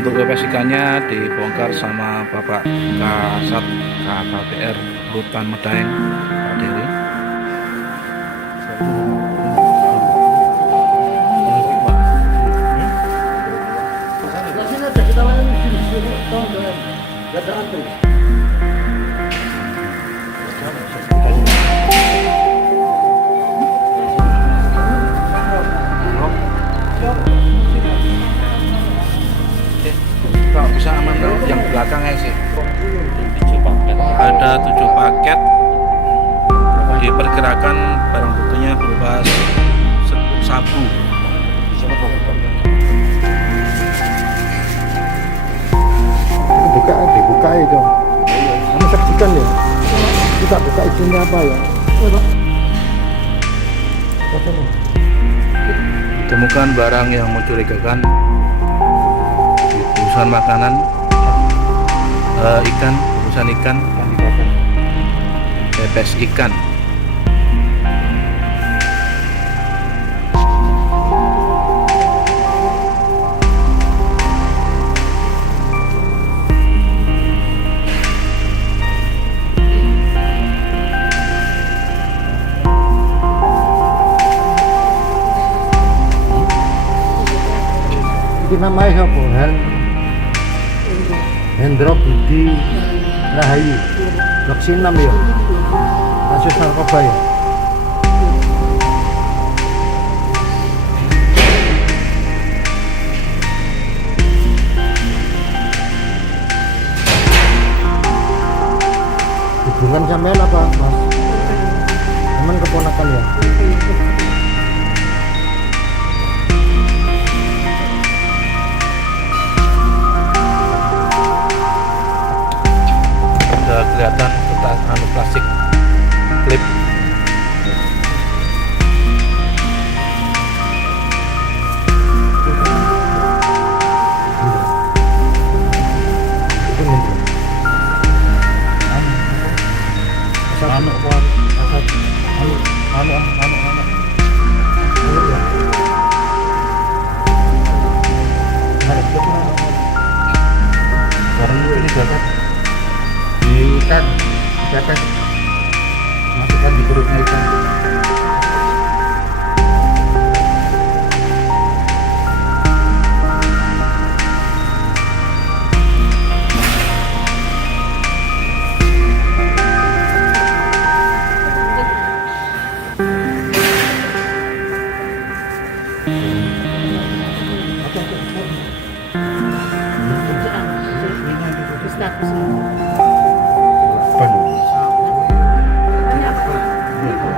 Untuk pepes ikannya dibongkar sama Bapak Kasat KKPR Rutan Medaeng, Pak Dewi. Kalau bisa aman kalau yang belakangnya sih ada 7 paket, diperkirakan barang buktinya berupa sabu. Dibuka itu. Kamu saksikan ya. Kita buka isinya apa ya? Ditemukan barang yang mencurigakan, bungkusan makanan, ikan, bungkusan ikan, pepes ikan. Iki namanya siapa? Hendro Budi Rahayu, Blok 6 ya. Kasus narkoba ya. Hubungan sampean apa, Mas? Teman keponakan ya? Sudah kelihatan plastik klip. Ikan, pepes, masukkan di perutnya ikan. Status